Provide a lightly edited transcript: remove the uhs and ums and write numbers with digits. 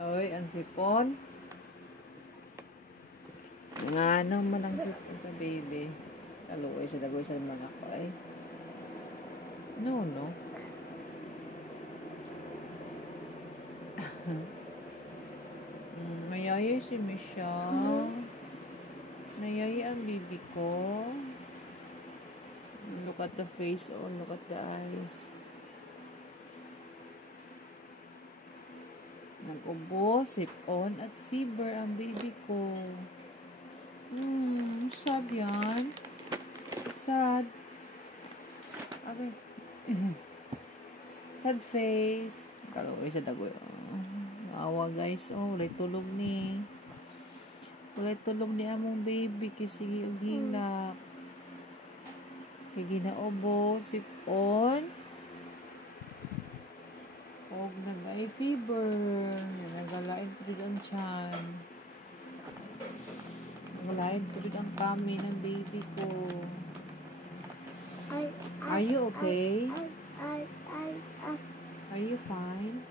Oy, ang sipon. Nga naman ang sipon sa baby. Kaluoy siya, dagoy sa mga ko ay. No. Mayayay si Michelle. Nayayay ang baby ko. Look at the face, oh, look at the eyes. Nag-ubo, sip-on, at fever ang baby ko. Sad yan. Sad. Okay. Sad face. Kaluoy sa dagoy. Awa guys, oh, walay tulog ni. Walay tulog ni among baby kasi og hilak. Kay ginaubo, sip-on. Og nag-eye fever. Nagalain po rin ang tiyan. Nagalain po rin ang tummy ng baby ko. Are you okay? Are you fine?